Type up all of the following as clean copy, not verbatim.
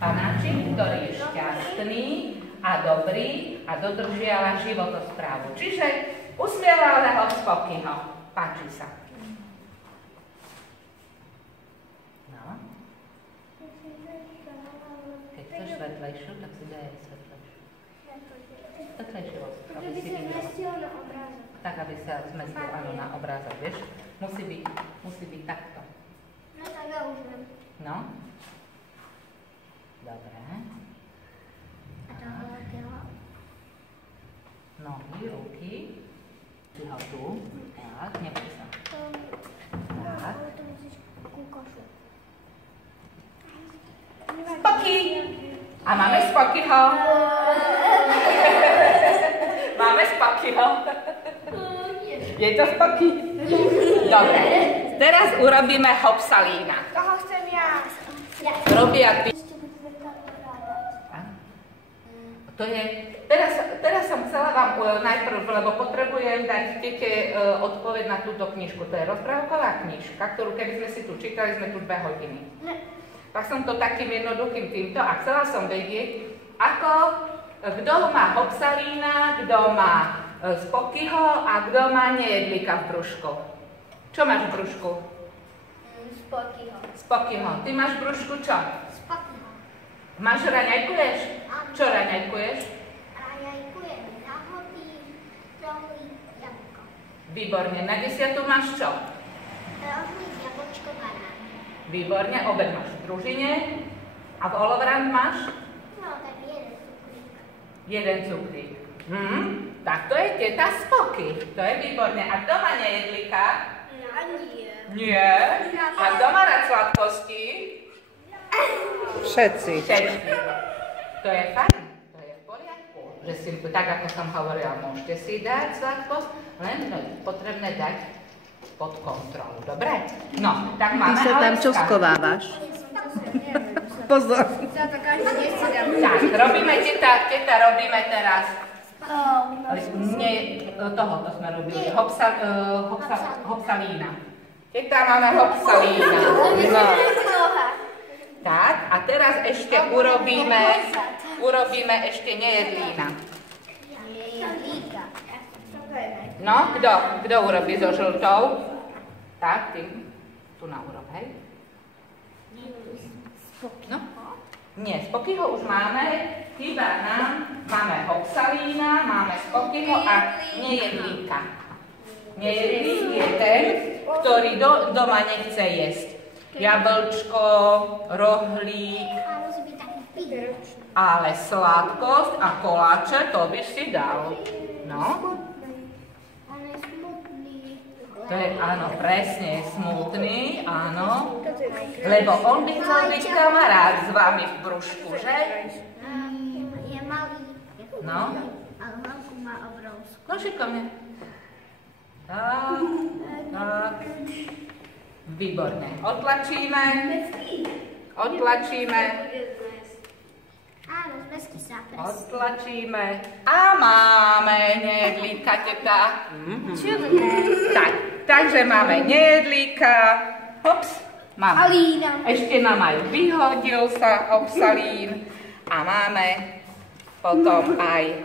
panáčik, ktorý je šťastný a dobrý a dodržiava životosprávu. Čiže usmievaného Spokyho. Páči sa. No. Keď chceš svetlejšiu, tak si daj svetlejšiu. Svetlejšiu, aby si videla. Tak, aby sa zmestil, áno, na obrázok, vieš? Musí byť takto. No tak ja už viem. No. Dobre. Nohy, ruky. Si ho tu. Tak, neboj sa. Tak. Spoky! A máme Spokyho. Máme Spokyho. Je to Spoky? Dobre. Teraz urobíme Hopsalína. Toho chcem ja. Robia ty. To je, teraz som chcela vám najprv, lebo potrebujem dať tete odpoveď na túto knižku. To je rozprávková knižka, ktorú keby sme si tu čítali, sme tu 2 hodiny. Tak som to takým jednoduchým týmto a chcela som vedieť, kto má Hopsalína, kto má Spokyho a kto má nejedlíka v brúšku. Čo máš v brúšku? Spokyho. Spokyho. Ty máš v brúšku čo? Spokyho. Máš raňajkuješ? Čo raňajkuješ? Raňajkujem jahody, rohlík, jablko. Výborne. Na 10 máš čo? Rohlík, jablčko, banán. Výborne. Obed máš v družine. A v olovrant máš? No, tak jeden cukrík. Jeden cukrík. Tak to je teta Spoky. To je výborne. A kto má nejedlíka? Ja nie. Nie. A kto má rád sladkosti? Všetci. To je fajn. To je v poriadku. Že si, tak ako som hovorila, môžete si dať sladkosť, len je potrebné dať pod kontrolu. Dobre? No, tak máme Ty sa tam čo schovávaš? Pozor. Tak, robíme, teta, robíme teraz. Nie, tohoto sme robili. Hopsalína. Teta, máme Hopsalína. No. Tak, a teraz ešte urobíme ešte nejedlína. No, kto urobí so žltou? Tak, ty, tu na urob, hej. No. Nie, Spokyho už máme, chýba nám, máme Hopsalína, máme Spokyho a nejedlíka. Nejedlík je ten, ktorý doma nechce jesť. Jablčko, rohlík, ale sladkosť a koláče, to by si dal. No. To je, áno, presne, smutný, áno. Lebo on by chcel byť kamarát s vami v brúšku, že? Je malý. No. Ale hlavku má obrovskú. No, šikovne. Tak. Výborne. Otlačíme. Áno, zmesky sa presne. Otlačíme. A máme nejedlíka, teta. Tak, takže máme nejedlíka. Hops, máme. Alína. Ešte nám aj vyhodil sa Hopsalín. A máme potom aj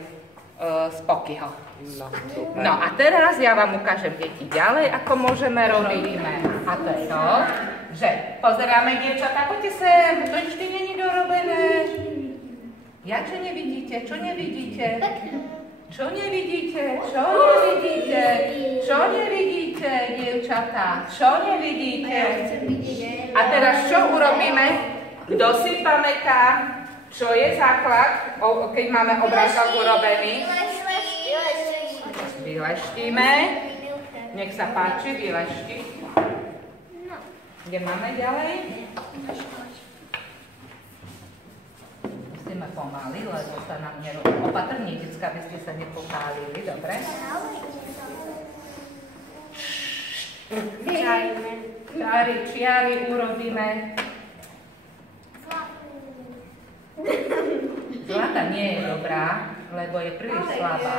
Spokyho. No a teraz ja vám ukážem, deti, ďalej, ako môžeme robiť. A to je to, že pozeráme, dievčatá, poďte sem, to ešte nie je dorobené. Jakže nevidíte? Čo nevidíte? Čo nevidíte? Čo nevidíte? Čo nevidíte, dievčatá? Čo nevidíte? A teraz čo urobíme? Kto si pamätá, čo je základ, keď máme obrázok urobený? Vyleštíme. Nech sa páči, vyleští. Kde máme ďalej? Musíme pomaly, lebo sa nám nerobí. Opatrne, decka, aby ste sa nepopálili, dobre? Čiary urobíme. Zlata nie je dobrá, lebo je príliš slabá.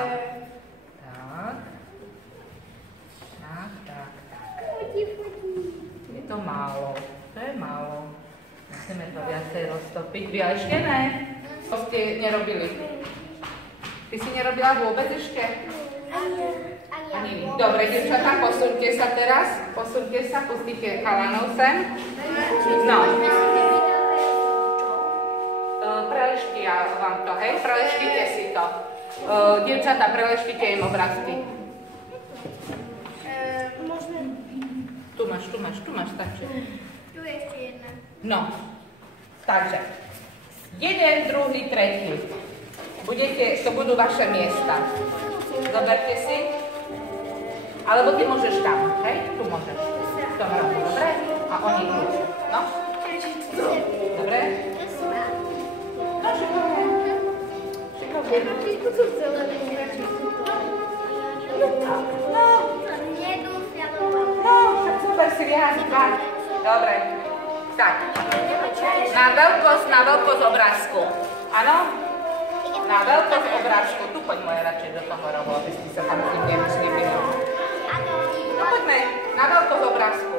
Tak. Je to málo. To je málo. Musíme to viacej viacej roztopiť. Vy ešte ne? To ste nerobili. Ty si nerobila vôbec ešte? Ani vy. Dobre, dievčatá, posuňte sa teraz. Posuňte sa, pustite chalanov sem. No. Preležtia vám to, hej? Preležtite si to. Dievčatá, preležtite im obrázky. Tu máš, stačí. Tu je ešte jedna. No, takže, 1, 2, 3. To budú vaše miesta. Zoberte si. Alebo ty môžeš tam, hej? Tu môžeš. Dobre? A oni tu. No? Dobre? No, šikovne. No, super si viac. Dobre. Tak. Na veľkosť obrázku. Áno? Na veľkosť obrázku. Tu poď moje radšej do toho rohu, aby ste sa tam tým nevyšli. No poďme. Na veľkosť obrázku.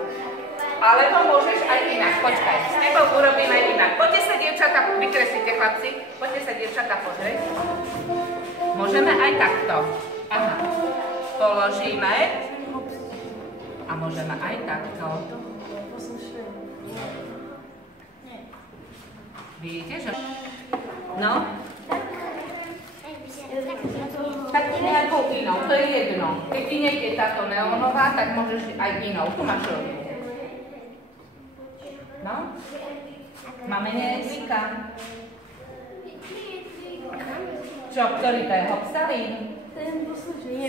Alebo môžeš aj inak. Počkaj. S tebou urobíme inak. Poďte sa, dievčatá, vykreslite, chlapci. Poďte sa, dievčatá, pozrieť. Môžeme aj takto. Aha. Položíme. A môžeme aj takto. Vidíte, že... No? Tak nejakou inou, to je jedno. Keď ti nejde táto neónová, tak môžeš aj inou. Tu máš rovnú. No? Máme Nedvíka. Čo, ktorý to je? Hopsalín?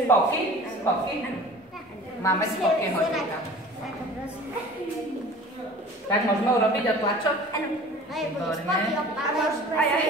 Spoky? Spoky? Máme Spoky hodíka. Tak môžeme urobiť otlačok? Áno. Výborné. A ja